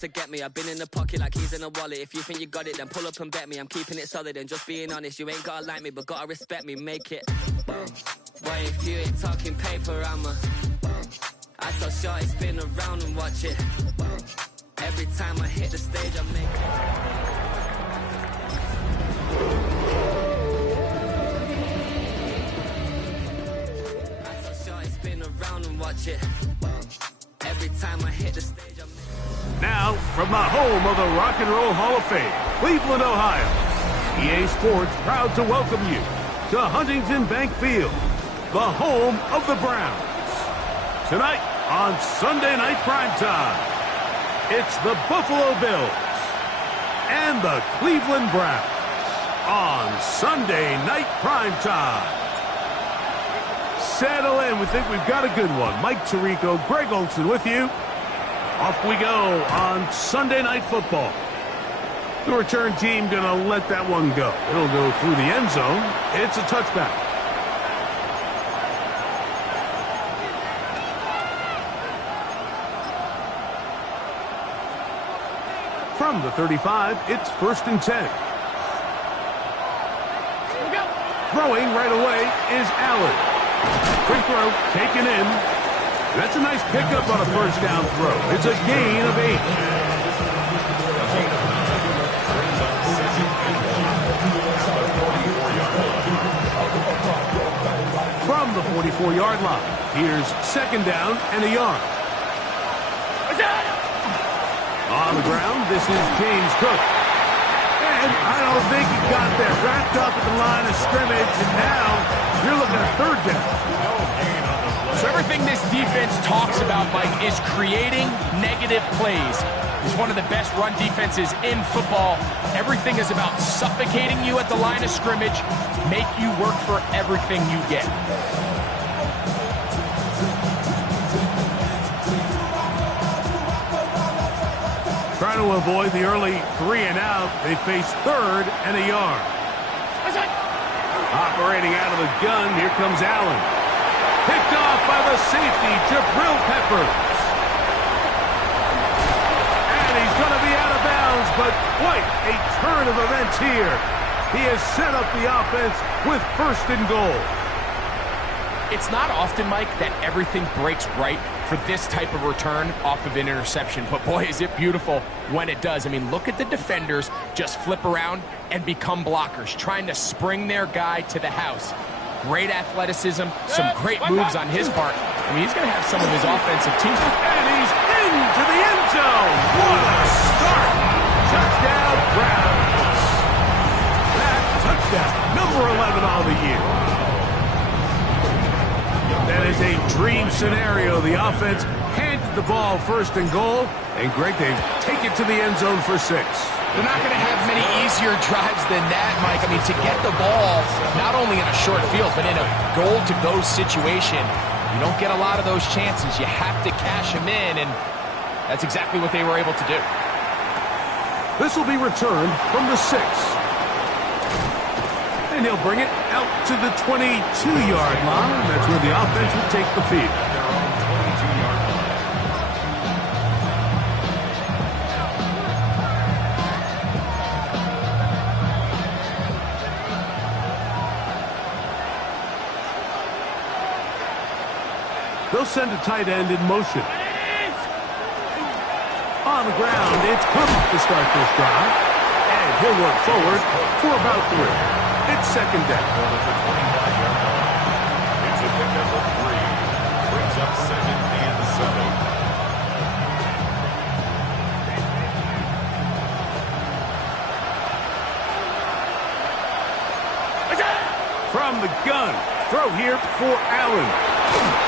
to get me. I've been in the pocket like he's in a wallet. If you think you got it, then pull up and bet me. I'm keeping it solid and just being honest. You ain't gotta like me, but gotta respect me. Make it. Boy, if you ain't talking paper, I tell Shorty spin around and watch it. Every time I hit the stage, I make it. I tell Shorty spin around and watch it. Every time I hit the stage, I make it. Now, from the home of the Rock and Roll Hall of Fame, Cleveland, Ohio, EA Sports proud to welcome you to Huntington Bank Field, the home of the Browns. Tonight on Sunday Night Primetime, it's the Buffalo Bills and the Cleveland Browns on Sunday Night Primetime. Settle in. We think we've got a good one. Mike Tirico, Greg Olson with you. Off we go on Sunday Night Football. The return team going to let that one go. It'll go through the end zone. It's a touchback. From the 35, it's 1st and 10. Throwing right away is Allen. Quick throw, taken in. That's a nice pickup on a first down throw. It's a gain of 8. From the 44-yard line, here's 2nd down and a yard. On the ground, this is James Cook. And I don't think he got there. Wrapped up at the line of scrimmage, and now you're looking at 3rd down. So everything this defense talks about, Mike, is creating negative plays. It's one of the best run defenses in football. Everything is about suffocating you at the line of scrimmage, make you work for everything you get. Trying to avoid the early 3 and out, they face 3rd and a yard. Operating out of the gun, here comes Allen. Picked off by the safety, Jabril Peppers. And he's going to be out of bounds, but quite a turn of events here. He has set up the offense with 1st and goal. It's not often, Mike, that everything breaks right for this type of return off of an interception. But boy, is it beautiful when it does. I mean, look at the defenders just flip around and become blockers, trying to spring their guy to the house. Great athleticism, some great moves on his part. I mean, he's going to have some of his offensive team. And he's into the end zone. What a start. Touchdown, Browns. That touchdown, number 11 on the year. That is a dream scenario. The offense handed the ball 1st and goal. And Greg, they take it to the end zone for 6. They're not going to have many easier drives than that, Mike. I mean, to get the ball, not only in a short field, but in a goal-to-go situation, you don't get a lot of those chances. You have to cash them in, and that's exactly what they were able to do. This will be returned from the 6. And he'll bring it out to the 22-yard line. That's where the offense will take the field. They'll send a tight end in motion. On the ground, it's Cook to start this drive. And he'll work forward for about 3. It's 2nd down. It's a pickup of 3. Brings up 2nd and 7. From the gun, throw here for Allen.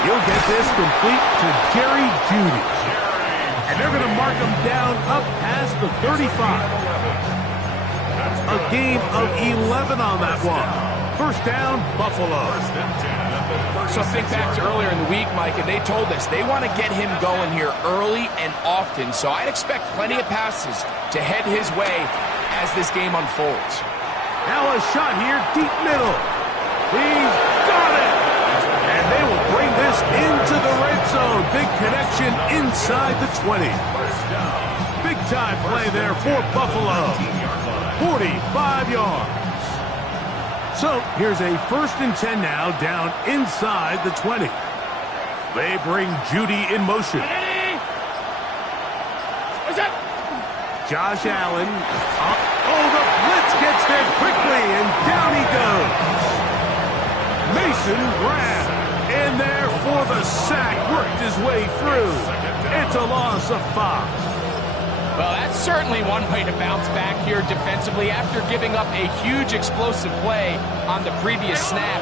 You'll get this complete to Jerry Jeudy. And they're going to mark him down up past the 35. A gain of 11 on that one. 1st down, Buffalo. So think back to earlier in the week, Mike, and they told us they want to get him going here early and often. So I'd expect plenty of passes to head his way as this game unfolds. Now a shot here, deep middle. He's got it. And they will bring this into the red zone. Big connection inside the 20. Big Big-time play there for Buffalo. 45 yards. So here's a 1st and 10 now, down inside the 20. They bring Judy in motion. Josh Allen. Oh, the blitz gets there quickly, and down he goes. Mason Graham in there for the sack. Worked his way through. It's a loss of 5. Well, that's certainly one way to bounce back here defensively after giving up a huge explosive play on the previous snap.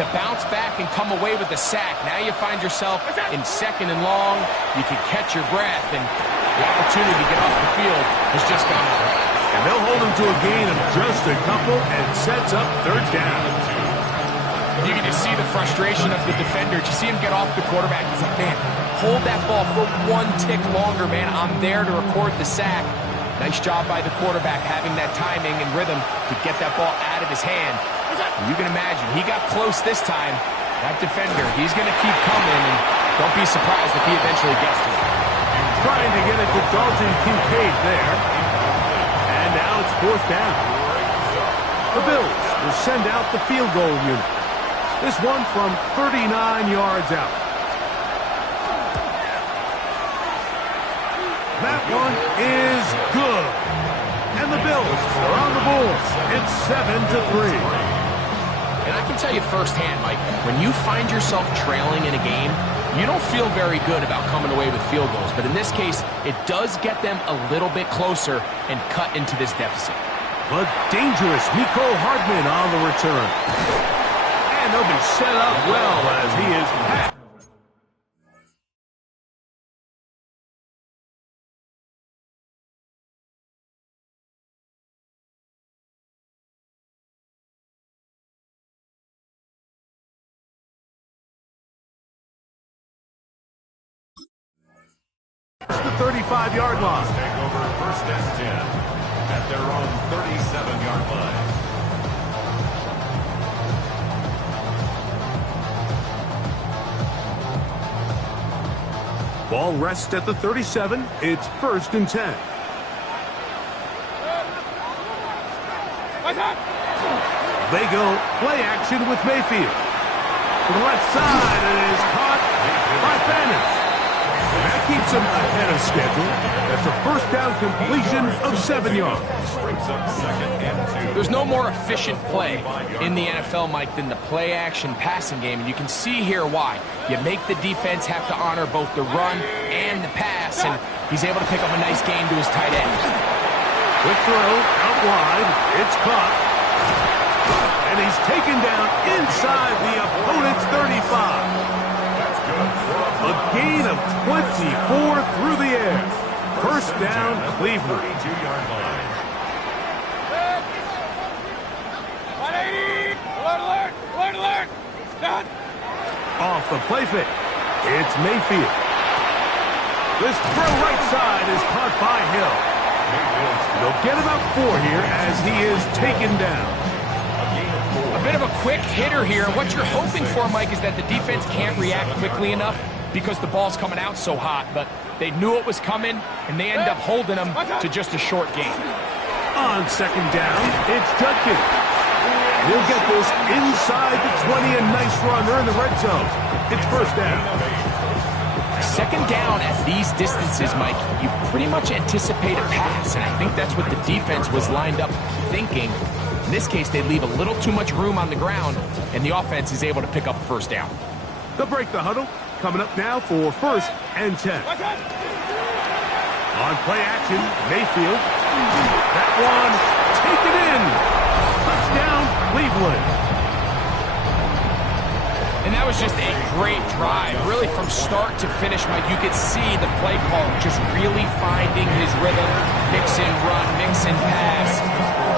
To bounce back and come away with the sack. Now you find yourself in 2nd and long. You can catch your breath, and the opportunity to get off the field has just gone out. And they'll hold him to a gain of just a couple and sets up 3rd down. You can just see the frustration of the defender. You see him get off the quarterback. He's like, man, hold that ball for 1 tick longer, man. I'm there to record the sack. Nice job by the quarterback having that timing and rhythm to get that ball out of his hand. You can imagine, he got close this time. That defender, he's going to keep coming, and don't be surprised if he eventually gets to it. Trying to get it to Dalton Kincaid there. And now it's 4th down. The Bills will send out the field goal unit. This one from 39 yards out. That one is good. And the Bills are on the board. It's 7-3. And I can tell you firsthand, Mike, when you find yourself trailing in a game, you don't feel very good about coming away with field goals. But in this case, it does get them a little bit closer and cut into this deficit. But dangerous Miko Hardman on the return. And they'll be set up well as he is packed. The 35-yard line. Take over 1st and 10 at their own 37-yard line. Ball rests at the 37. It's 1st and 10. They go play action with Mayfield. To the left side, and it is caught by Bannon. That keeps him ahead of schedule. That's a 1st down completion of 7 yards. There's no more efficient play in the NFL, Mike, than the play-action passing game, and you can see here why. You make the defense have to honor both the run and the pass, and he's able to pick up a nice gain to his tight end. Quick throw, out wide, it's caught. And he's taken down inside the opponent's 35. A gain of 24 through the air. 1st down, Cleveland. 32-yard line. Alert! Off the play fake. It's Mayfield. This throw right side is caught by Hill. They'll get about 4 here as he is taken down. A bit of a quick hitter here. What you're hoping for, Mike, is that the defense can't react quickly enough because the ball's coming out so hot. But they knew it was coming, and they end up holding them to just a short gain. On 2nd down, it's Judkins. He'll get this inside the 20, a nice run. They're in the red zone. It's 1st down. 2nd down at these distances, Mike, you pretty much anticipate a pass, and I think that's what the defense was lined up thinking. In this case, they leave a little too much room on the ground, and the offense is able to pick up a 1st down. They'll break the huddle. Coming up now for 1st and 10. On play action, Mayfield. That one, taken in. Touchdown, Cleveland. And that was just a great drive. Really, from start to finish, Mike, you could see the play caller just really finding his rhythm. Mix and run, mix and pass.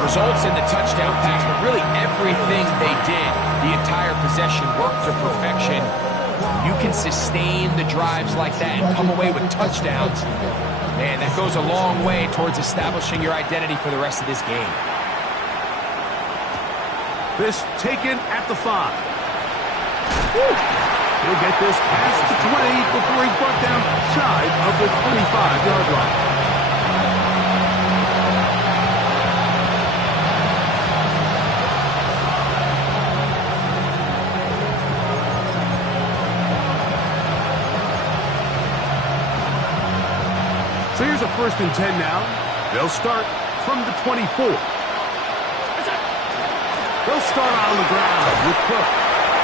Results in the touchdown pass, but really everything they did, the entire possession worked to perfection. You can sustain the drives like that and come away with touchdowns. Man, that goes a long way towards establishing your identity for the rest of this game. This taken at the 5. He'll get this past the 20 before he's brought down shy of the 25-yard line. 1st and 10 now. They'll start from the 24. They'll start on the ground with Cook.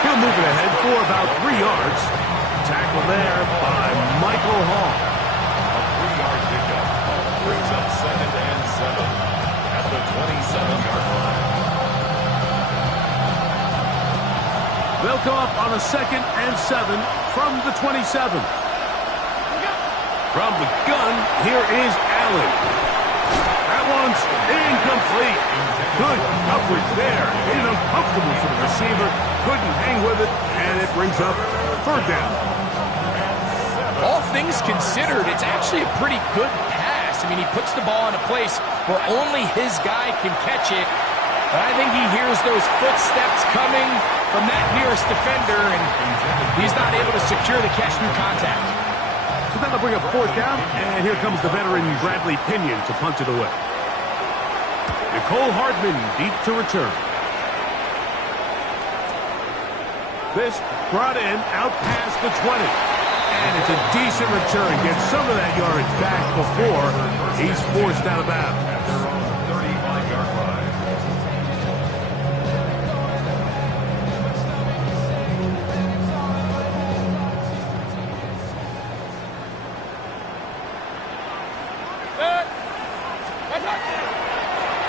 He'll move it ahead for about 3 yards. Tackle there by Michael Hall. A 3-yard pickup brings up 2nd and 7 at the 27-yard line. They'll come up on a 2nd and 7 from the 27. From the gun, here is Allen. That one's incomplete. Good coverage there. Made it uncomfortable for the receiver. Couldn't hang with it, and it brings up 3rd down. All things considered, it's actually a pretty good pass. I mean, he puts the ball in a place where only his guy can catch it. But I think he hears those footsteps coming from that nearest defender, and he's not able to secure the catch through contact. So that'll bring up 4th down, and here comes the veteran Bradley Pinion to punt it away. Nicole Hardman deep to return. This brought in out past the 20. And it's a decent return. Gets some of that yardage back before he's forced out of bounds. At their own 35-yard line.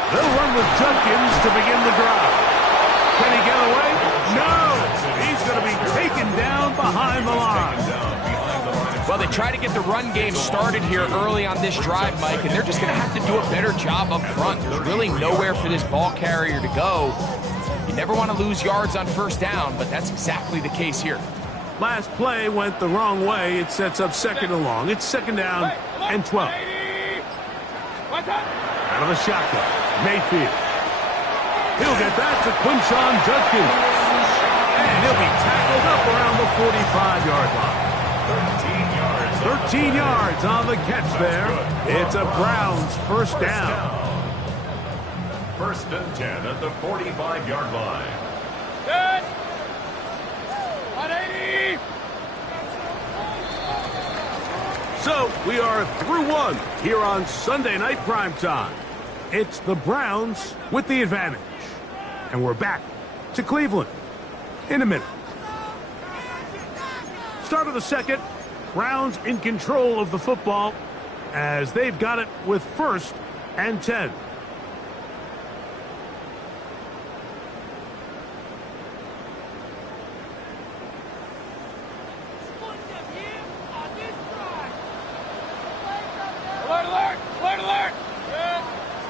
They'll run with Junkins to begin the drive. Can he get away? No! He's going to be taken down behind the line. Well, they try to get the run game started here early on this drive, Mike, and they're just going to have to do a better job up front. There's really nowhere for this ball carrier to go. You never want to lose yards on 1st down, but that's exactly the case here. Last play went the wrong way. It sets up 2nd and long. It's 2nd down and 12. Out of the shotgun, Mayfield. He'll get that to Quinshon Judkins. And he'll be tackled up around the 45-yard line. 13 yards on the catch there. It's a Browns 1st down. 1st and 10 at the 45-yard line. Good. 180. So we are through one here on Sunday Night Primetime. It's the Browns with the advantage. And we're back to Cleveland in a minute. Start of the 2nd. Browns in control of the football as they've got it with 1st and 10. Alert, alert, alert, alert.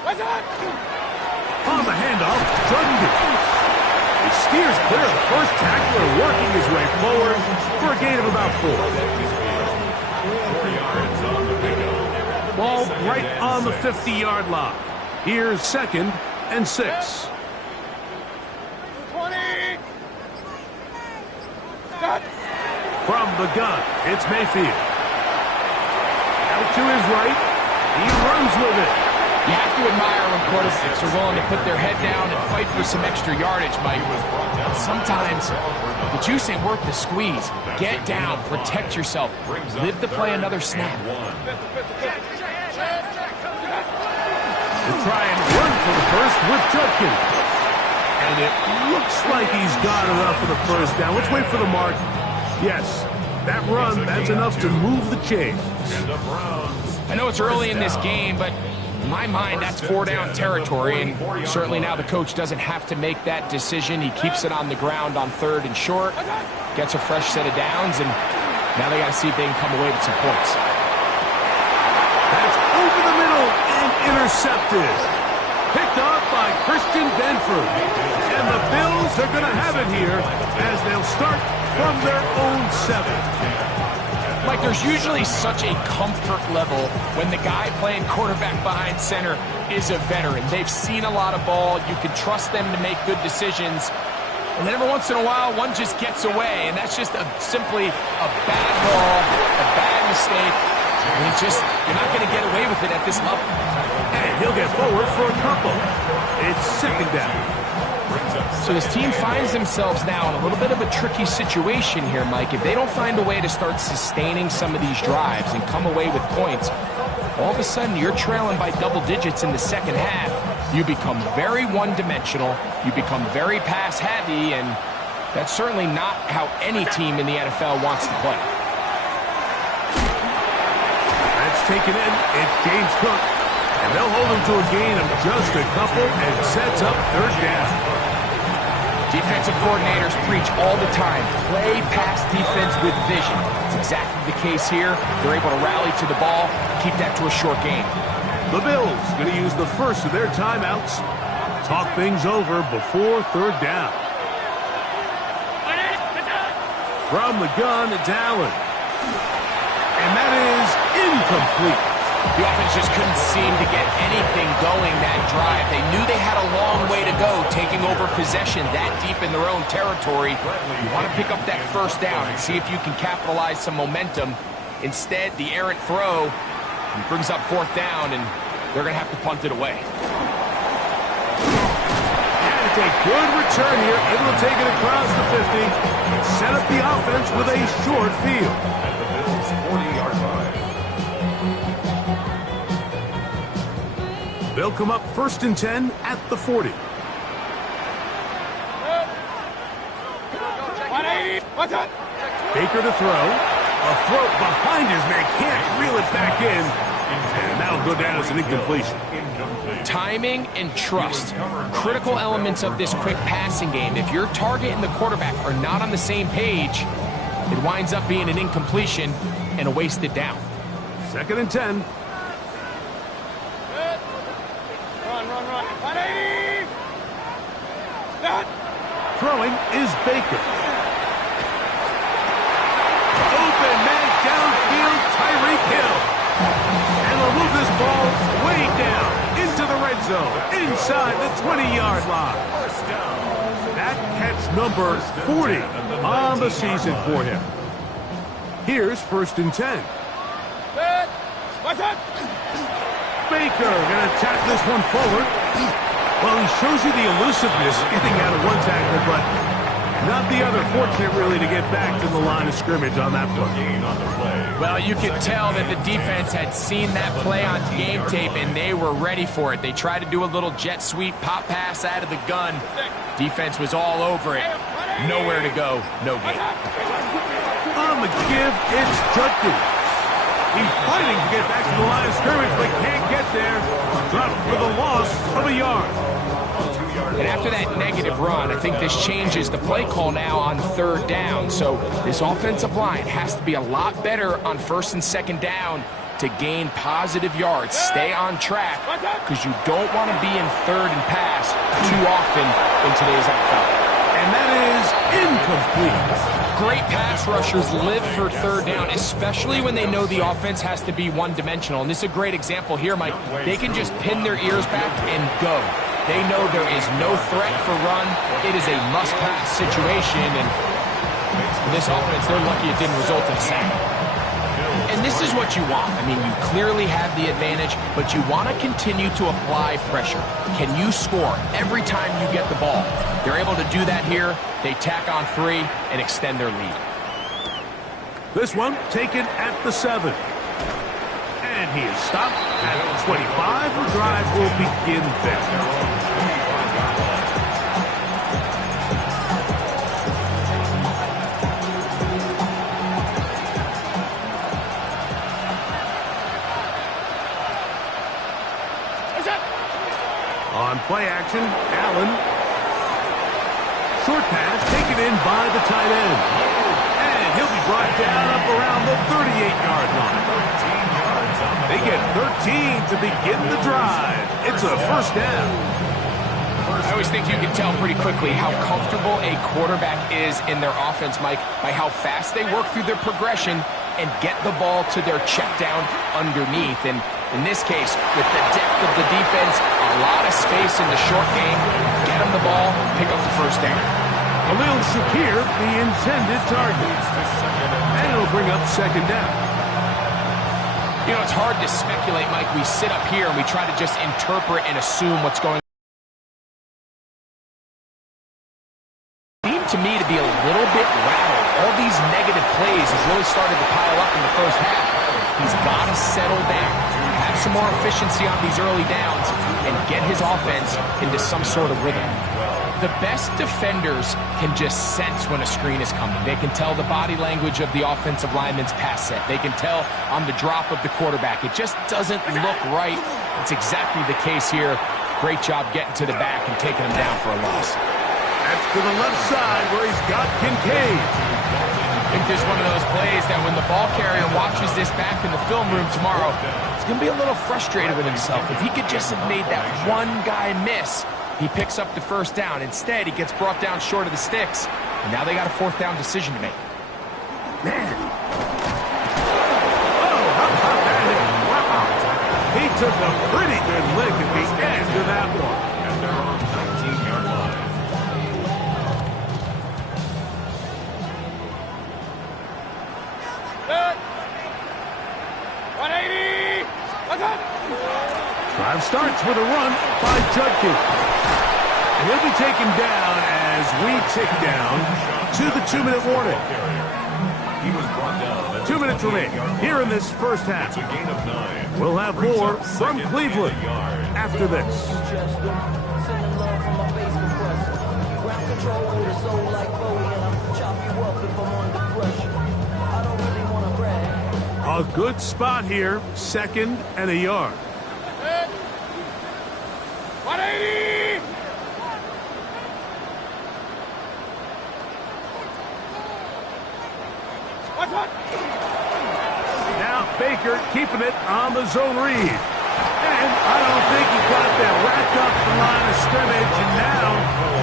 What's up? On the handoff, Junkins. He steers clear of the 1st tackler, working his way forward for a gain of about 4. 4 yards on the pickup. Ball right on the 50-yard line. Here's 2nd and 6. 20. Stop. From the gun, it's Mayfield. Out to his right. He runs with it. You have to admire when quarterbacks are willing to put their head down and fight for some extra yardage, Mike. Sometimes the juice ain't worth the squeeze. Get down, protect yourself, live to play another snap. We'll try and run for the 1st with Judkins. And it looks like he's got enough for the 1st down. Let's wait for the mark. Yes, that run, that's enough to move the chains. And the Browns. I know it's early in this game, but in my mind, that's 4-down territory, and certainly now the coach doesn't have to make that decision. He keeps it on the ground on 3rd and short, gets a fresh set of downs, and now they got to see if they can come away with some points. That's over the middle and intercepted. Picked off by Christian Benford. And the Bills are going to have it here as they'll start from their own 7. Mike, there's usually such a comfort level when the guy playing quarterback behind center is a veteran. They've seen a lot of ball. You can trust them to make good decisions. And then every once in a while, one just gets away, and that's just simply a bad ball, a bad mistake. And you're not going to get away with it at this level. And he'll get forward for a couple. It's 2nd down. So his team finds themselves now in a little bit of a tricky situation here, Mike. If they don't find a way to start sustaining some of these drives and come away with points, all of a sudden you're trailing by double digits in the second half. You become very one-dimensional, you become very pass-heavy, and that's certainly not how any team in the NFL wants to play. That's taken in. It's James Cook. And they'll hold him to a gain of just a couple and sets up third down. Defensive coordinators preach all the time, play pass defense with vision. It's exactly the case here. They're able to rally to the ball, keep that to a short game. The Bills going to use the first of their timeouts. Talk things over before third down. From the gun, it's Allen. And that is incomplete. The offense just couldn't seem to get anything going that drive. They knew they had a long way to go, taking over possession that deep in their own territory. You want to pick up that first down and see if you can capitalize some momentum. Instead, the errant throw brings up fourth down, and they're going to have to punt it away. And it's a good return here, able to take it across the 50 and set up the offense with a short field. At the Bills' 40-yard line. They'll come up 1st and 10 at the 40. 180. What's up? Baker to throw. A throw behind his man. Can't reel it back in. And that'll go down as an incompletion. Timing and trust, critical elements of this quick passing game. If your target and the quarterback are not on the same page, it winds up being an incompletion and a wasted down. 2nd and 10. Run. 180. Stop. Throwing is Baker. Open man downfield, Tyreek Hill. And they'll move this ball way down into the red zone, inside the 20-yard line. That catch number 40 on the season for him. Here's 1st and 10. What's up? Baker going to tap this one forward. Well, he shows you the elusiveness getting out of one tackle, but not the other. Fortunate, really, to get back to the line of scrimmage on that play. Well, you could tell that the defense had seen that play on game tape, and they were ready for it. They tried to do a little jet sweep pop pass out of the gun. Defense was all over it. Nowhere to go, no gain. On the give, it's Judkins. He's fighting to get back to the line of scrimmage, but can't get there. Dropped for the loss of a yard. And after that negative run, I think this changes the play call now on third down. So this offensive line has to be a lot better on 1st and 2nd down to gain positive yards. Stay on track, because you don't want to be in 3rd and pass too often in today's NFL. And that is incomplete. Great pass rushers live for third down, especially when they know the offense has to be one-dimensional. And this is a great example here, Mike. They can just pin their ears back and go. They know there is no threat for run. It is a must-pass situation, and for this offense, they're lucky it didn't result in a sack. And this is what you want. I mean, you clearly have the advantage, but you want to continue to apply pressure. Can you score every time you get the ball? They're able to do that here. They tack on 3 and extend their lead. This one taken at the 7. And he is stopped at the 25. The drive will begin there. On play action, Allen. Short pass taken in by the tight end. And he'll be brought down up around the 38-yard line. They get 13 to begin the drive. It's a first down. I always think you can tell pretty quickly how comfortable a quarterback is in their offense, Mike, by how fast they work through their progression and get the ball to their check down underneath. And in this case, with the depth of the defense, a lot of space in the short game, get them the ball, pick up the first down. Khalil Shakir, the intended target. And it'll bring up 2nd down. You know, it's hard to speculate, Mike. We sit up here and we try to just interpret and assume what's going on. bit rattled. All these negative plays has really started to pile up in the first half. He's got to settle down, have some more efficiency on these early downs, and get his offense into some sort of rhythm. The best defenders can just sense when a screen is coming. They can tell the body language of the offensive lineman's pass set. They can tell on the drop of the quarterback. It just doesn't look right. It's exactly the case here. Great job getting to the back and taking him down for a loss. That's to the left side where he's got Kincaid. I think this is one of those plays that when the ball carrier watches this back in the film room tomorrow, he's going to be a little frustrated with himself. If he could just have made that one guy miss, he picks up the first down. Instead, he gets brought down short of the sticks, and now they got a fourth down decision to make. Man. Oh, how about that hit? Wow. He took a pretty good lick at the end of that one. And they're on 19-yard line. Good. 180. What's up? Drive starts with a run by Judkins. And he'll be taken down as we tick down to the 2-minute warning. He was brought down. 2 minutes remain here in this first half. It's a gain of 9. We'll have more from Cleveland after this. A good spot here, 2nd and a yard. 180. What's up? Now Baker keeping it on the zone read. And I don't think he got that wrapped up the line of scrimmage, and now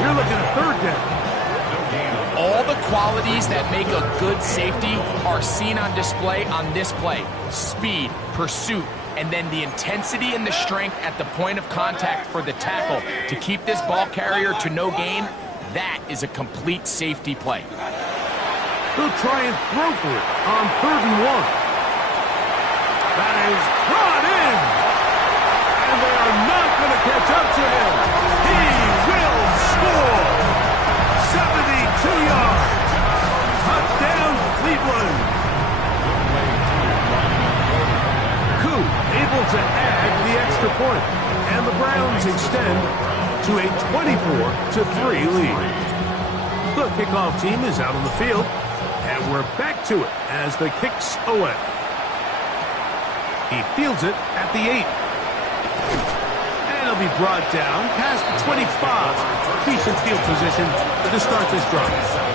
you're looking at 3rd down. All the qualities that make a good safety are seen on display on this play. Speed, pursuit, and then the intensity and the strength at the point of contact for the tackle to keep this ball carrier to no gain. That is a complete safety play. He'll try and throw for it on 3rd and 1. That is brought in. And they are not going to catch up to him. He will score. 72 yards. Touchdown, Cleveland. Koo able to add the extra point. And the Browns extend to a 24-3 lead. The kickoff team is out on the field. And we're back to it as the kick's away. He fields it at the 8. And he'll be brought down past the 25. Decent field position to start this drive.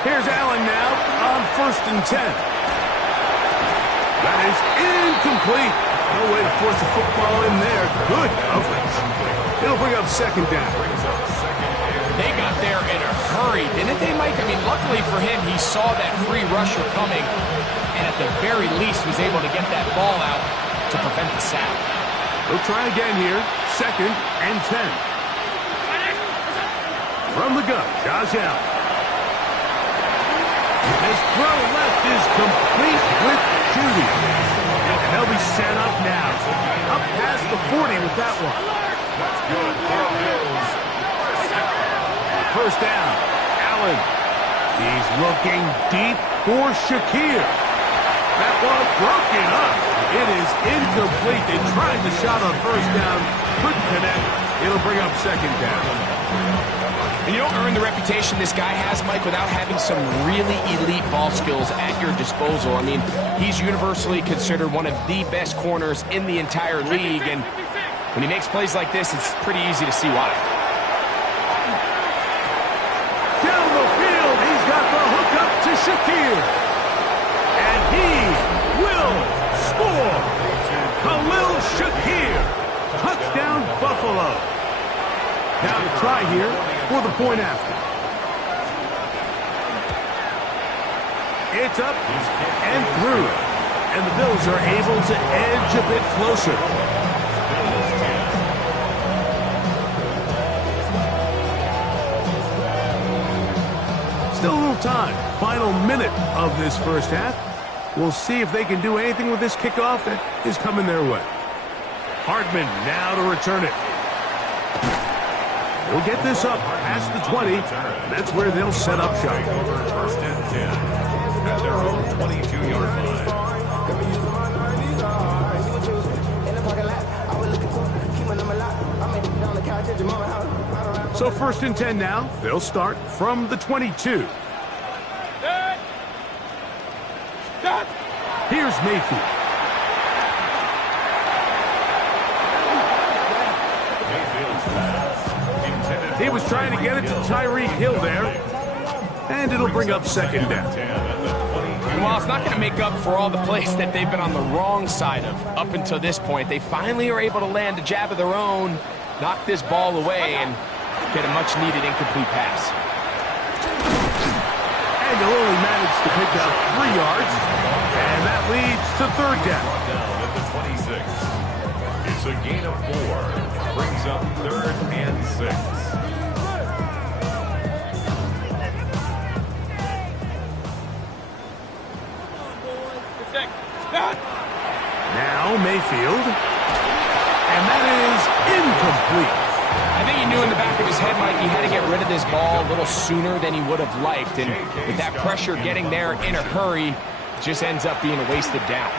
Here's Allen now on 1st and 10. That is incomplete. No way to force the football in there. Good coverage. It'll bring up 2nd down. They got there in a hurry, didn't they, Mike? I mean, luckily for him, he saw that free rusher coming, and at the very least was able to get that ball out to prevent the sack. We'll try again here. 2nd and 10. From the gun, Josh Allen. His throw left is complete with Judy. And they'll be set up now. Up past the 40 with that one. That's good. There goes. 1st down. Allen. He's looking deep for Shakir. That ball broken up. It is incomplete. They tried the shot on 1st down. Couldn't connect. It'll bring up 2nd down. And you don't earn the reputation this guy has, Mike, without having some really elite ball skills at your disposal. I mean, he's universally considered one of the best corners in the entire league, and when he makes plays like this, it's pretty easy to see why. Down the field, he's got the hook up to Shakir. And he will score. Khalil Shakir. Touchdown, Buffalo. Now to try here for the point after. It's up and through. And the Bills are able to edge a bit closer. time. Final minute of this first half. We'll see if they can do anything with this kickoff that is coming their way. Hardman now to return it. He'll get this up past the 20. And that's where they'll set up shop. First and 10 at their own 22-yard line. So first and 10 now. They'll start from the 22. Here's Mayfield. He was trying to get it to Tyreek Hill there. And it'll bring up second down. Well, it's not going to make up for all the plays that they've been on the wrong side of up until this point. They finally are able to land a jab of their own, knock this ball away, and get a much-needed incomplete pass. And they'll only manage to pick up 3 yards. And that leads to third down. Down at the 26. It's a gain of 4. Brings up third and 6. Now Mayfield. And that is incomplete. I think he knew in the back of his head, Mike, he had to get rid of this ball a little sooner than he would have liked. And with that pressure getting there in a hurry, it just ends up being a wasted down.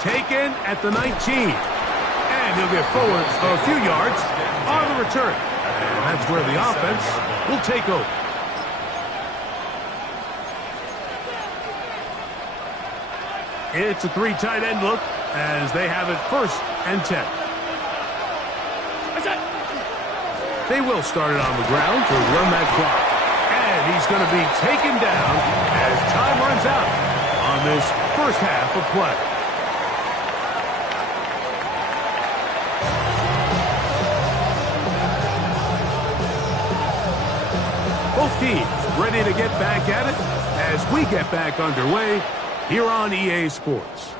Taken at the 19. And he'll get forward a few yards on the return. And that's where the offense will take over. It's a 3 tight end look as they have it first and 10. They will start it on the ground to run that clock. And he's going to be taken down as time runs out on this first half of play. Both teams ready to get back at it as we get back underway here on EA Sports.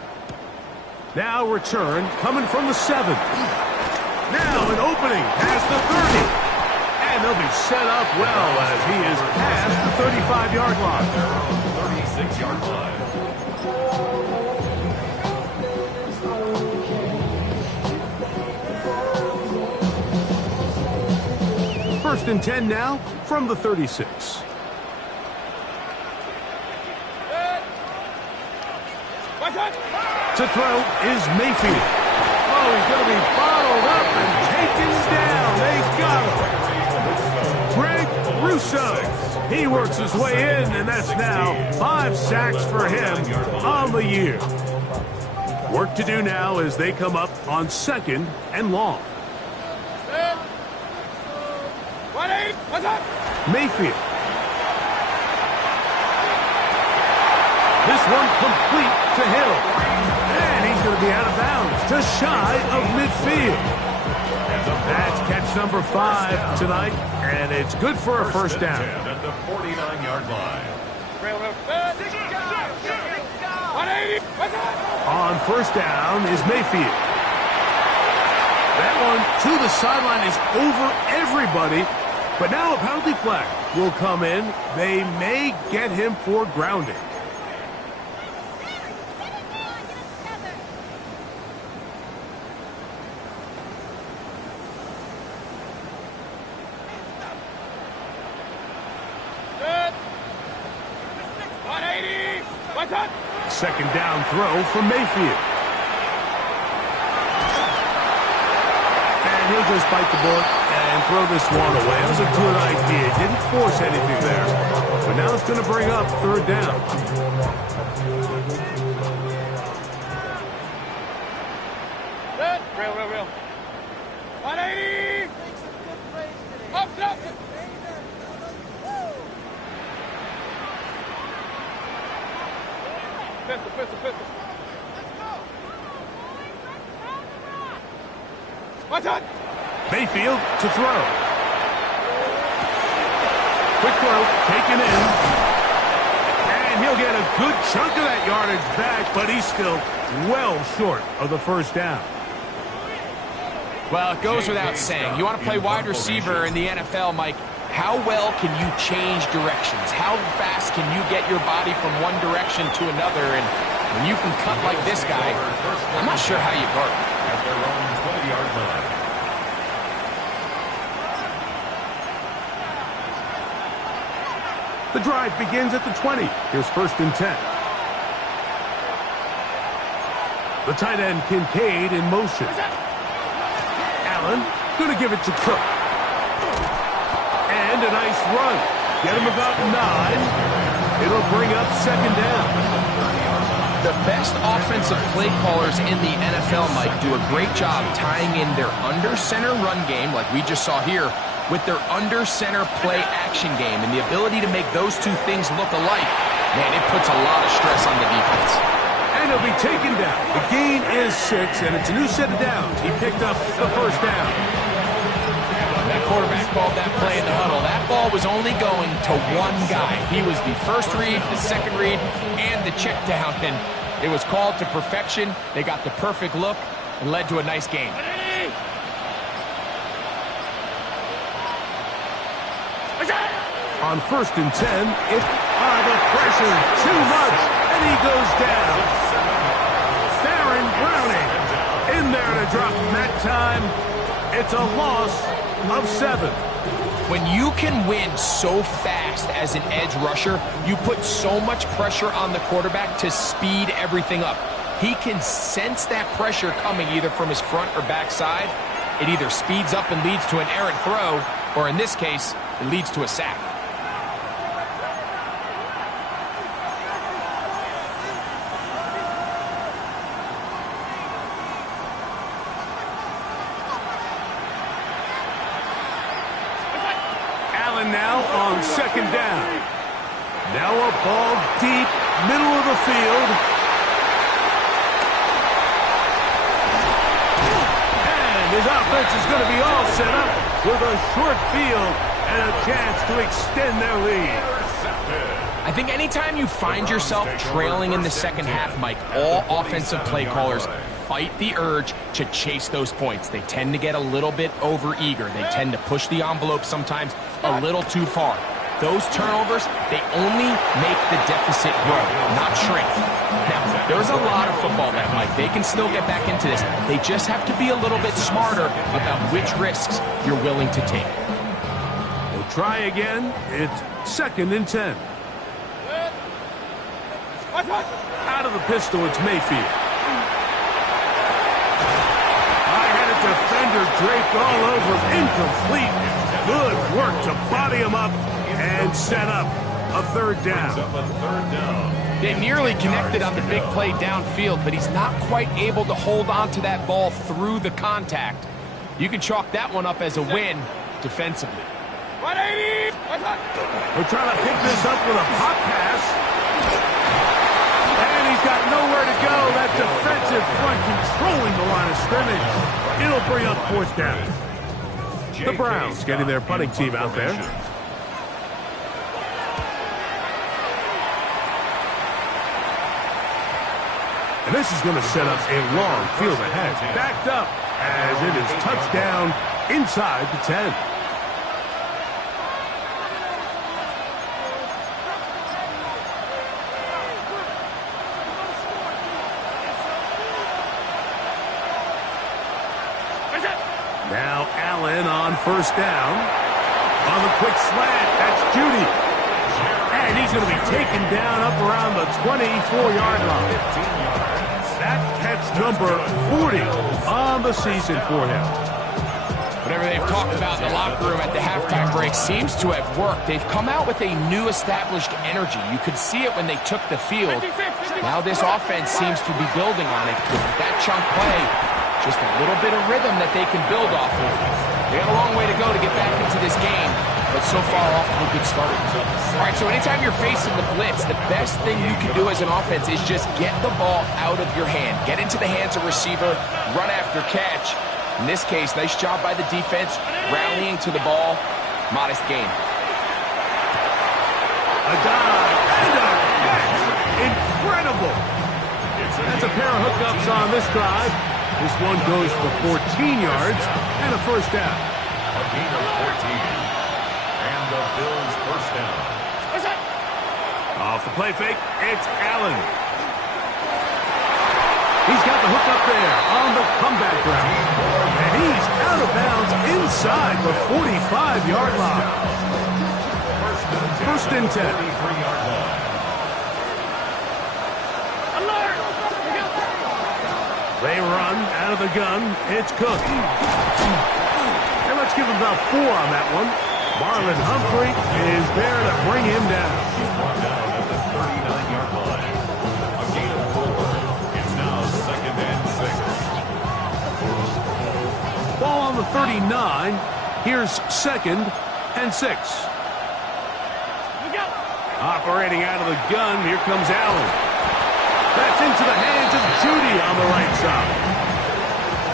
Now return coming from the 7. Now an opening past the 30. And they'll be set up well as he is past the 35-yard line. 36-yard line. First and 10 now from the 36. To throw is Mayfield. Oh, he's going to be bottled up and taken down. They got him. Greg Russo. He works his way in, and that's now 5 sacks for him on the year. Work to do now as they come up on second and long. Mayfield. This one complete to Hill. And he's going to be out of bounds, just shy of midfield. That's catch number 5 tonight, and it's good for a first down. At the 49-yard line. On first down is Mayfield. That one to the sideline is over everybody, but now a penalty flag will come in. They may get him for grounding. Second down throw from Mayfield. And he'll just bite the bullet and throw this one away. That was a good idea. Didn't force anything there. But now it's going to bring up third down. Real. 180! Up. Pistol. What's that? Mayfield to throw. Quick throw, taken in. And he'll get a good chunk of that yardage back, but he's still well short of the first down. Well, it goes without saying. You want to play wide receiver in the NFL, Mike, how well can you change directions? How fast can you get your body from one direction to another? And when you can cut like this guy, I'm not sure how you guard. At their own 20-yard line. The drive begins at the 20. Here's 1st and 10. The tight end Kincaid in motion. Allen going to give it to Cook. And a nice run. Get him about 9. It'll bring up 2nd down. The best offensive play callers in the NFL, Mike, do a great job tying in their under-center run game, like we just saw here, with their under-center play action game. And the ability to make those two things look alike, man, it puts a lot of stress on the defense. And he'll be taken down. The gain is 6, and it's a new set of downs. He picked up the 1st down. That quarterback called that play in the huddle. That ball was only going to one guy. He was the first read, the second read, and the check down. And it was called to perfection. They got the perfect look and led to a nice game. On 1st and 10, the pressure, too much, and he goes down. Darren Browning in there to drop him that time. It's a loss of 7. When you can win so fast as an edge rusher, you put so much pressure on the quarterback to speed everything up. He can sense that pressure coming either from his front or back side. It either speeds up and leads to an errant throw, or in this case, it leads to a sack. Now on 2nd down. Now a ball deep, middle of the field. And his offense is going to be all set up with a short field and a chance to extend their lead. I think anytime you find yourself trailing in the second half, Mike, all offensive play callers fight the urge to chase those points. They tend to get a little bit overeager. They tend to push the envelope sometimes a little too far. Those turnovers, they only make the deficit grow, not shrink. Now, there's a lot of football left, Mike. They can still get back into this. They just have to be a little bit smarter about which risks you're willing to take. We'll try again. It's 2nd and 10. Out of the pistol, it's Mayfield. High-headed defender draped all over, incomplete. Good work to body him up and set up a 3rd down. They nearly connected on the big play downfield, but he's not quite able to hold on to that ball through the contact. You can chalk that one up as a win defensively. 180! We're trying to pick this up with a pop pass. And he's got nowhere to go. That defensive front controlling the line of scrimmage. It'll bring up 4th down. The Browns getting their punting team out there. And this is going to set up a long field ahead. Backed up as it is touchdown inside the 10. Now Allen on 1st down. On the quick slant, that's Judy. And he's going to be taken down up around the 24-yard line. That catch number 40 on the season for him. Whatever they've talked about in the locker room at the halftime break seems to have worked. They've come out with a new established energy. You could see it when they took the field. Now this offense seems to be building on it. With that chunk play, just a little bit of rhythm that they can build off of. They got a long way to go to get back into this game, but so far off to a good start. All right, so anytime you're facing the blitz, the best thing you can do as an offense is just get the ball out of your hand. Get into the hands of receiver, run after catch. In this case, nice job by the defense, rallying to the ball. Modest gain. A dive and a catch. Incredible. That's a pair of hookups on this drive. This one goes for 14 yards and a first down. A gain of 14. And the Bills first down. Off the play fake, it's Allen. He's got the hook up there on the comeback route. And he's out of bounds inside the 45-yard line. First and 10. 33-yard line. They run out of the gun. It's Cook. And let's give him about 4 on that one. Marlon Humphrey is there to bring him down. He's brought down at the 39-yard line. A gain of 4. It's now 2nd and 6. Ball on the 39. Here's 2nd and 6. Operating out of the gun. Here comes Allen. That's into the hands of Judy on the right side.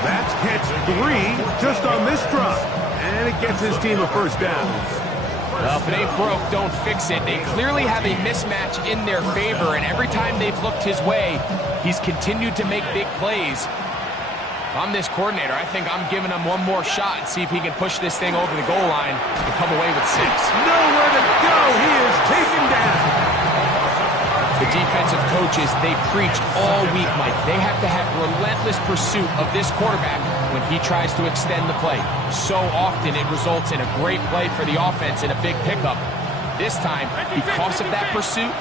That's catch 3 just on this drop. And it gets his team a first down. Well, if it ain't broke, don't fix it. They clearly have a mismatch in their favor, and every time they've looked his way, he's continued to make big plays. If I'm this coordinator, I think I'm giving him one more shot and see if he can push this thing over the goal line and come away with 6. Nowhere to go. He is taken down. The defensive coaches, they preach all week, Mike. They have to have relentless pursuit of this quarterback when he tries to extend the play. So often it results in a great play for the offense and a big pickup. This time, because of that pursuit,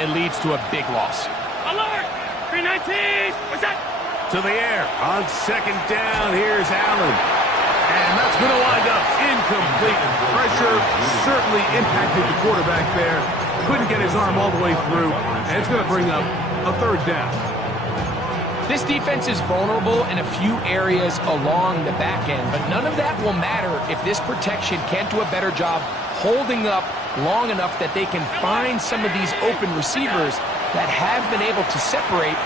it leads to a big loss. Alert! 319! What's that? To the air. On 2nd down, here's Allen. And that's going to wind up incomplete. Pressure certainly impacted the quarterback there. Couldn't get his arm all the way through, and it's going to bring up a 3rd down. This defense is vulnerable in a few areas along the back end, but none of that will matter if this protection can't do a better job holding up long enough that they can find some of these open receivers that have been able to separate.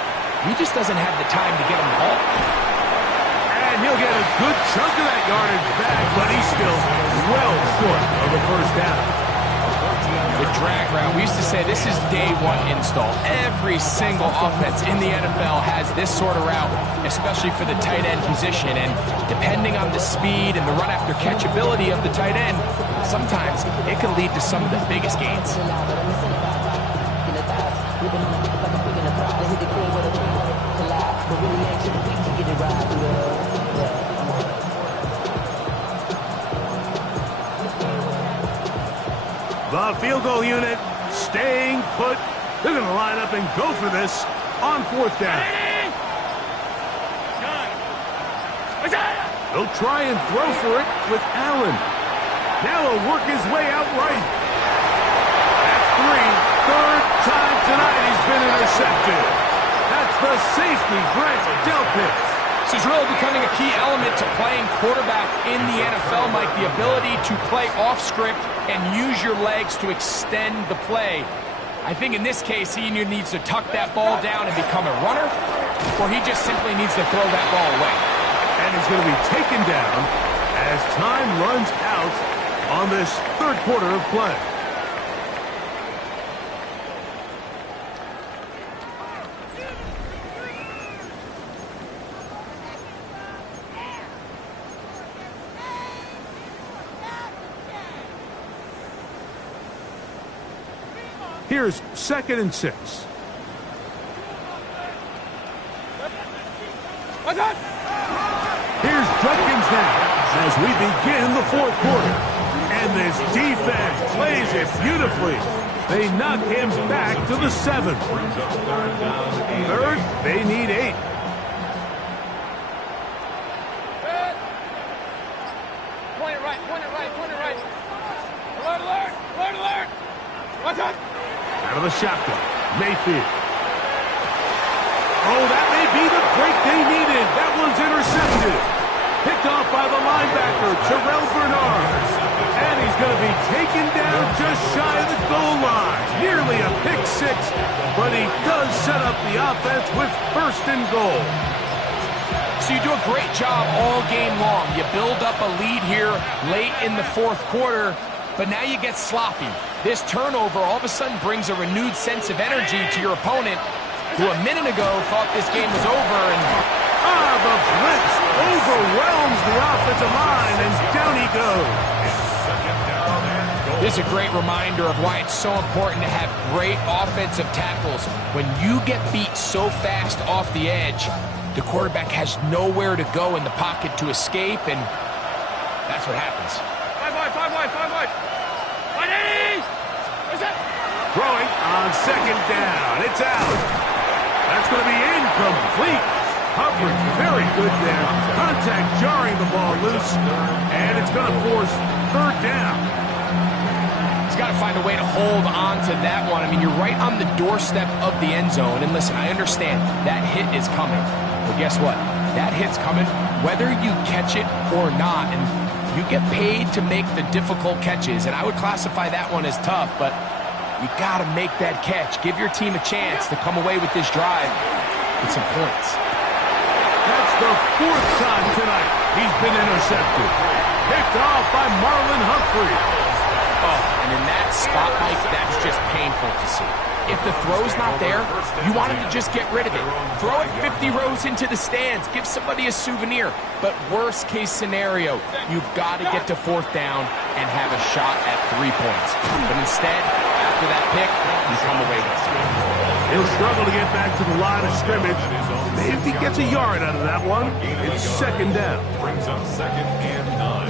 He just doesn't have the time to get them the ball. And he'll get a good chunk of that yardage back, but he's still well short of the first down. The drag route, we used to say this is day 1 install. Every single offense in the NFL has this sort of route, especially for the tight end position. And depending on the speed and the run after catch ability of the tight end, sometimes it can lead to some of the biggest gains. The field goal unit staying put. They're going to line up and go for this on 4th down. He'll try and throw for it with Allen. Now he'll work his way out right. That's 3. 3rd time tonight he's been intercepted. That's the safety Brent Delpit. This is really becoming a key element to playing quarterback in the NFL, Mike, the ability to play off script and use your legs to extend the play. I think in this case, he either needs to tuck that ball down and become a runner, or he just simply needs to throw that ball away. And he's going to be taken down as time runs out on this 3rd quarter of play. Here's 2nd and 6. Here's Judkins now as we begin the 4th quarter. And this defense plays it beautifully. They knock him back to the 7. 3rd, they need 8. Point it right, point it right, point it right. Alert, alert, alert, alert. What's up? Out of the shotgun, Mayfield. Oh, that may be the break they needed. That one's intercepted. Picked off by the linebacker, Terrell Bernard. And he's going to be taken down just shy of the goal line. Nearly a pick 6, but he does set up the offense with 1st and goal. So you do a great job all game long. You build up a lead here late in the 4th quarter, but now you get sloppy. This turnover all of a sudden brings a renewed sense of energy to your opponent, who a minute ago thought this game was over, and The blitz overwhelms the offensive line, and down he goes. This is a great reminder of why it's so important to have great offensive tackles. When you get beat so fast off the edge, the quarterback has nowhere to go in the pocket to escape, and that's what happens. 5 wide. 180! What's that? Throwing on second down. It's out. That's going to be incomplete. Coverage very good there. Contact jarring the ball loose, and it's going to force third down. He's got to find a way to hold on to that one. I mean, you're right on the doorstep of the end zone, and listen, I understand that hit is coming. Well, guess what? That hit's coming whether you catch it or not, and you get paid to make the difficult catches, and I would classify that one as tough, but you got to make that catch. Give your team a chance to come away with this drive with some points. That's the fourth time tonight he's been intercepted. Picked off by Marlon Humphrey. Oh, and in that spot, Mike, that's just painful to see. If the throw's not there, you want him to just get rid of it. Throw it 50 rows into the stands. Give somebody a souvenir. But worst case scenario, you've got to get to fourth down and have a shot at 3 points. But instead, after that pick, you come away with it. He'll struggle to get back to the line of scrimmage. Maybe he gets a yard out of that one. It's second down. Brings up 2nd and 9.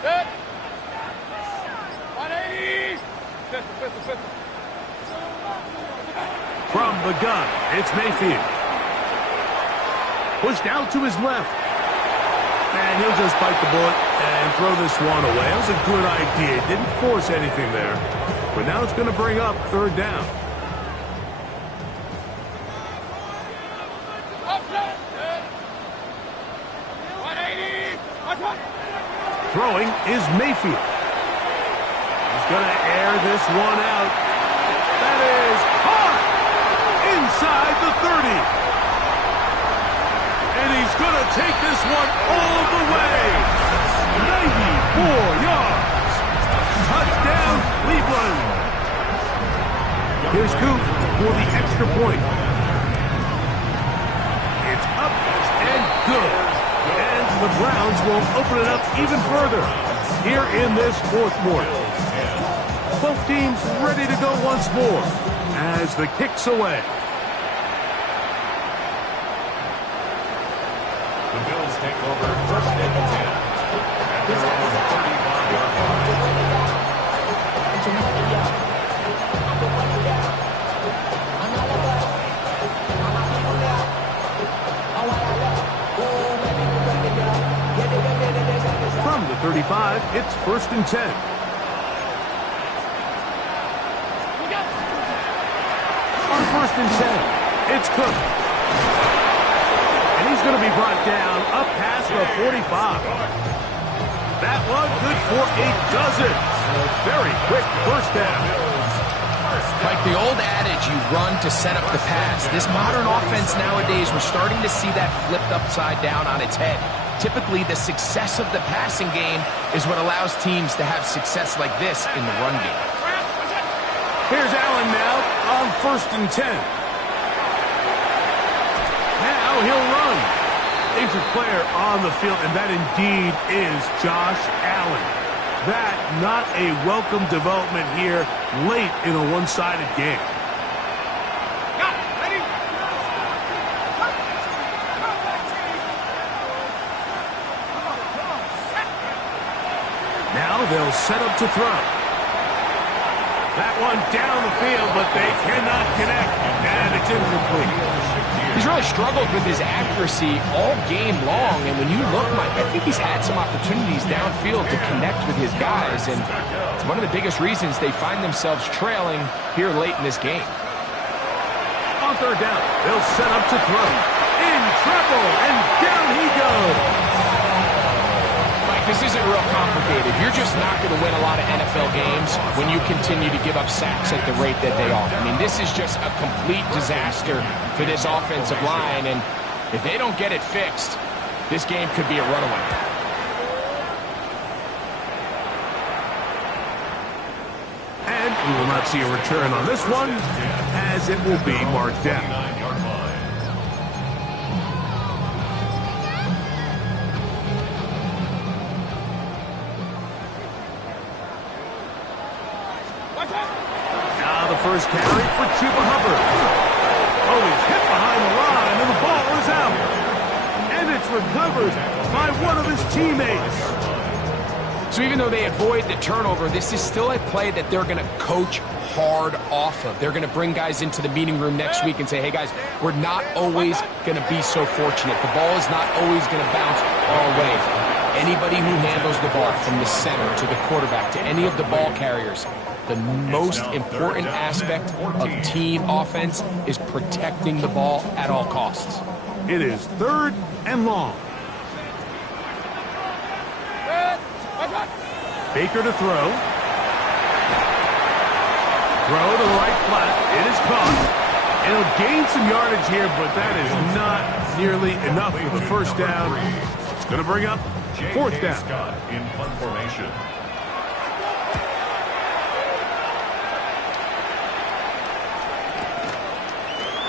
Good. 180! Pistol. From the gun, it's Mayfield. Pushed out to his left. And he'll just bite the bullet and throw this one away. That was a good idea. Didn't force anything there. But now it's going to bring up third down. Up front. Good. 180! Watch one. Throwing is Mayfield. He's going to air this one out. That is caught inside the 30. And he's going to take this one all the way. 94 yards. Touchdown, Cleveland. Here's Coop for the extra point. It's up and good. And the Browns will open it up even further here in this fourth quarter. Both teams ready to go once more as the kick's away. The Bills take over 1st and 10. At their own 35-yard line. From the 35, it's 1st and 10. On 1st and 10, it's Cook. And he's going to be brought down up past the 45. That one good for a dozen. A very quick first down. Like the old adage, you run to set up the pass. This modern offense nowadays, we're starting to see that flipped upside down on its head. Typically, the success of the passing game is what allows teams to have success like this in the run game. Here's Allen now on 1st and 10. Now he'll run. Injured player on the field, and that indeed is Josh Allen. That not a welcome development here late in a one-sided game. Ready? Now they'll set up to throw. That one down the field, but they cannot connect, and it's incomplete. He's really struggled with his accuracy all game long, and when you look, Mike, I think he's had some opportunities downfield to connect with his guys, and it's one of the biggest reasons they find themselves trailing here late in this game. On third down, they'll set up to throw. In trouble, and down he goes. Mike, this isn't real complicated. You're just not going to win a lot of NFL games when you continue to give up sacks at the rate that they are. I mean, this is just a complete disaster for this offensive line, and if they don't get it fixed, this game could be a runaway. And we will not see a return on this one, as it will be marked down. Now the first carry for Chuba Hubbard. Oh, he's hit behind the line, and the ball is out. And it's recovered by one of his teammates. So even though they avoid the turnover, this is still a play that they're going to coach hard off of. They're going to bring guys into the meeting room next week and say, hey, guys, we're not always going to be so fortunate. The ball is not always going to bounce our way. Anybody who handles the ball from the center to the quarterback to any of the ball carriers, the most important aspect of team offense is protecting the ball at all costs. It is 3rd and long. Baker to throw. Throw to the right flat. It is caught. It'll gain some yardage here, but that is not nearly enough for the first down. It's going to bring up 4th down. In punt formation.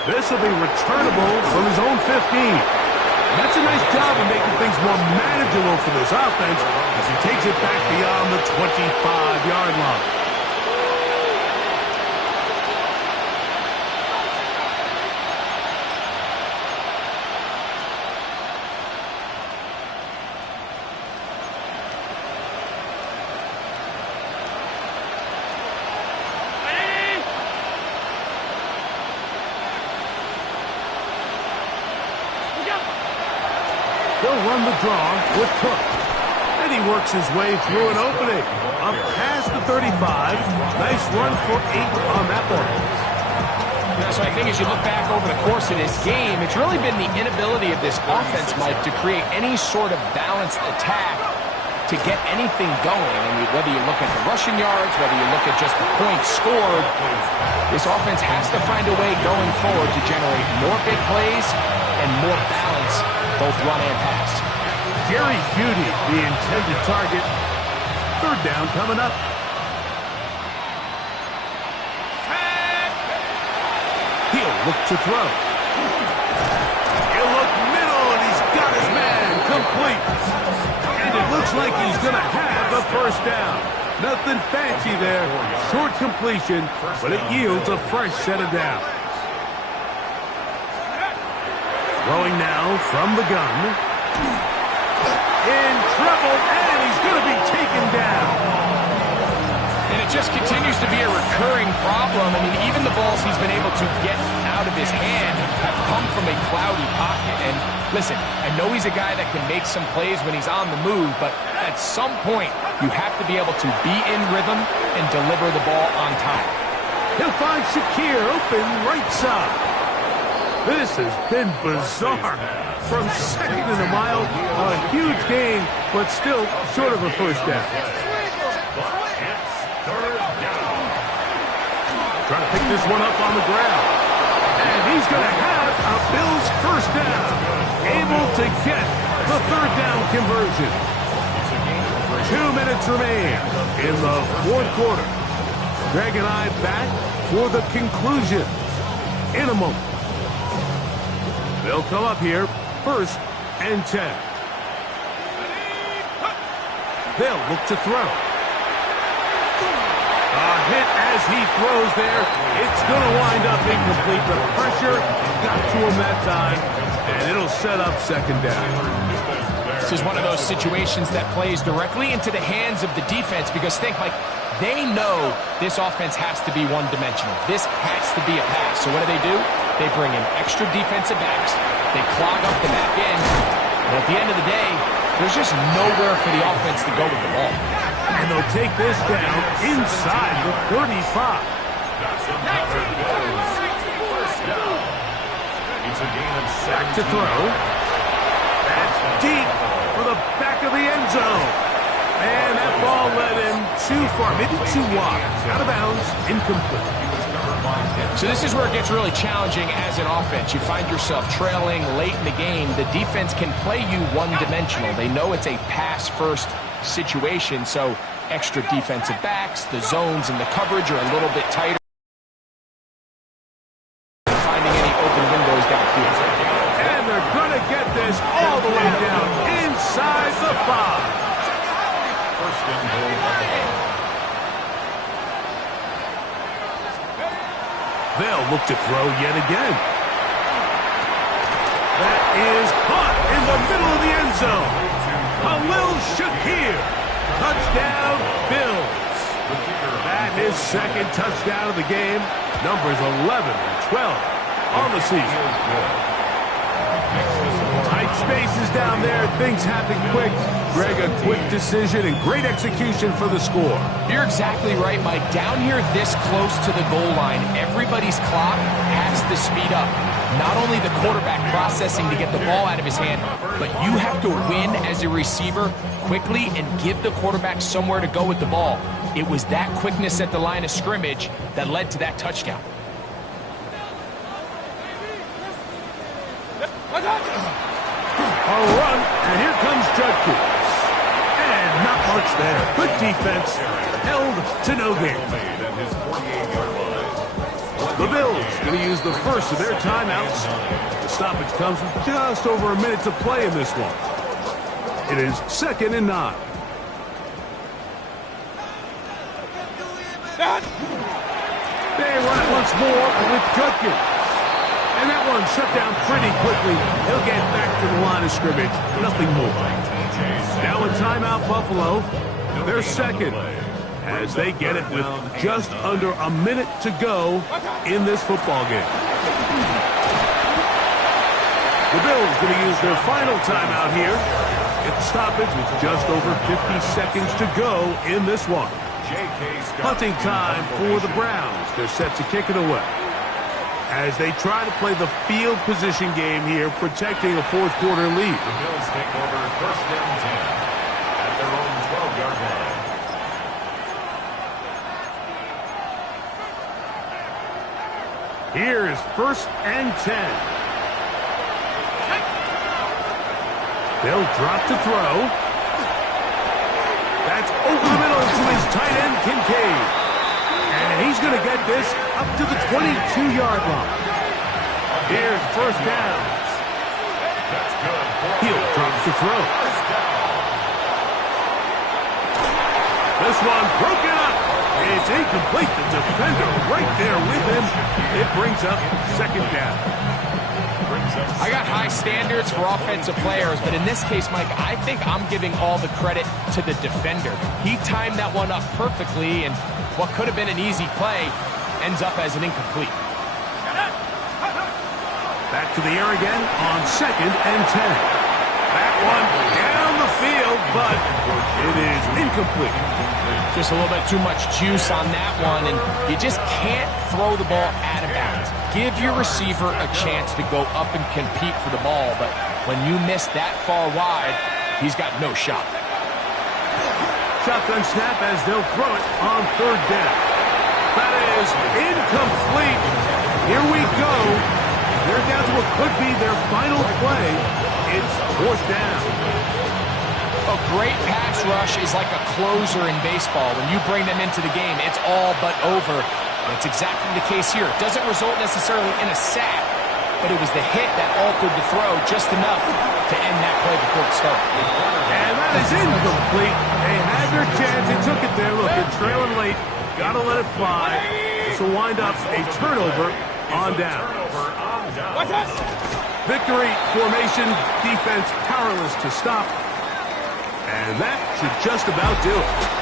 This will be returnable from his own 15. That's a nice job of making things more manageable for this offense as he takes it back beyond the 25-yard line. He'll run the draw with Cook. And he works his way through an opening. Up past the 35. Nice run for 8 on that one. So I think as you look back over the course of this game, it's really been the inability of this offense, Mike, to create any sort of balanced attack to get anything going. I mean, whether you look at the rushing yards, whether you look at just the points scored, this offense has to find a way going forward to generate more big plays and more balance, both run and pass. Jerry Jeudy, the intended target. 3rd down coming up. He'll look to throw. He'll look middle, and he's got his man complete. And it looks like he's going to have the first down. Nothing fancy there. Short completion, but it yields a fresh set of downs. Throwing now from the gun. In trouble, and he's going to be taken down. And it just continues to be a recurring problem. I mean, even the balls he's been able to get out of his hand have come from a cloudy pocket. And listen, I know he's a guy that can make some plays when he's on the move, but at some point, you have to be able to be in rhythm and deliver the ball on time. He'll find Shakir open right side. This has been bizarre. From 2nd and a mile, a huge gain, but still short of a first down. Trying to pick this one up on the ground. And he's going to have a Bills first down. Able to get the 3rd down conversion. 2 minutes remain in the 4th quarter. Greg and I back for the conclusion in a moment. They'll come up here, 1st and 10. They'll look to throw. A hit as he throws there. It's going to wind up incomplete. The pressure got to him that time, and it'll set up 2nd down. This is one of those situations that plays directly into the hands of the defense because think, like, they know this offense has to be one-dimensional. This has to be a pass. So what do? They bring in extra defensive backs. They clog up the back end. And at the end of the day, there's just nowhere for the offense to go with the ball. And they'll take this down inside the 35. Back to throw. That's deep for the back of the end zone. And that ball led him too far, maybe too wide. Out of bounds, incomplete. So this is where it gets really challenging as an offense. You find yourself trailing late in the game. The defense can play you one-dimensional. They know it's a pass-first situation, so extra defensive backs, the zones and the coverage are a little bit tighter. Finding any open windows downfield. And they're going to get this all the way down inside the 5. First and goal. They'll look to throw yet again. That is caught in the middle of the end zone. Khalil Shakir. Touchdown, Bills. That is second touchdown of the game. Numbers 11 and 12 on the season. Tight spaces down there. Things happen quick. Greg, a quick decision and great execution for the score. You're exactly right, Mike. Down here this close to the goal line, everybody's clock has to speed up. Not only the quarterback processing to get the ball out of his hand, but you have to win as a receiver quickly and give the quarterback somewhere to go with the ball. It was that quickness at the line of scrimmage that led to that touchdown. A run, and here comes Judkins. And not much there. Good defense. Held to no gain. The Bills going to use the first of their timeouts. The stoppage comes with just over a minute to play in this one. It is 2nd and 9. They run it once more with Judkins. And that one shut down pretty quickly. He'll get back to the line of scrimmage. Nothing more. Now in timeout, Buffalo. They're second as they get it with just under a minute to go in this football game. The Bills going to use their final timeout here. Get the stoppage with just over 50 seconds to go in this one. Punting time for the Browns. They're set to kick it away as they try to play the field position game here, protecting a fourth quarter lead. The Bills take over 1st and 10 at their own 12-yard line. Here is 1st and 10. They'll drop to throw. That's over the middle to his tight end, Kincaid. And he's going to get this up to the 22-yard line. Here's 1st down. He'll drop to throw. This one broken up. It's incomplete. The defender right there with him. It brings up 2nd down. I got high standards for offensive players, but in this case, Mike, I think I'm giving all the credit to the defender. He timed that one up perfectly, and what could have been an easy play ends up as an incomplete. Back to the air again on 2nd and 10. That one down the field, but it is incomplete. Just a little bit too much juice on that one, and you just can't throw the ball out of bounds. Give your receiver a chance to go up and compete for the ball, but when you miss that far wide, he's got no shot. Shotgun snap as they'll throw it on 3rd down. That is incomplete. Here we go. They're down to what could be their final play. It's 4th down. A great pass rush is like a closer in baseball. When you bring them into the game, it's all but over. That's exactly the case here. It doesn't result necessarily in a sack, but it was the hit that altered the throw just enough to end that play before it started. And that is incomplete. They had their chance. They took it there. Look, they're trailing late. Got to let it fly. This will wind up a turnover on down. Victory formation. Defense powerless to stop. And that should just about do it.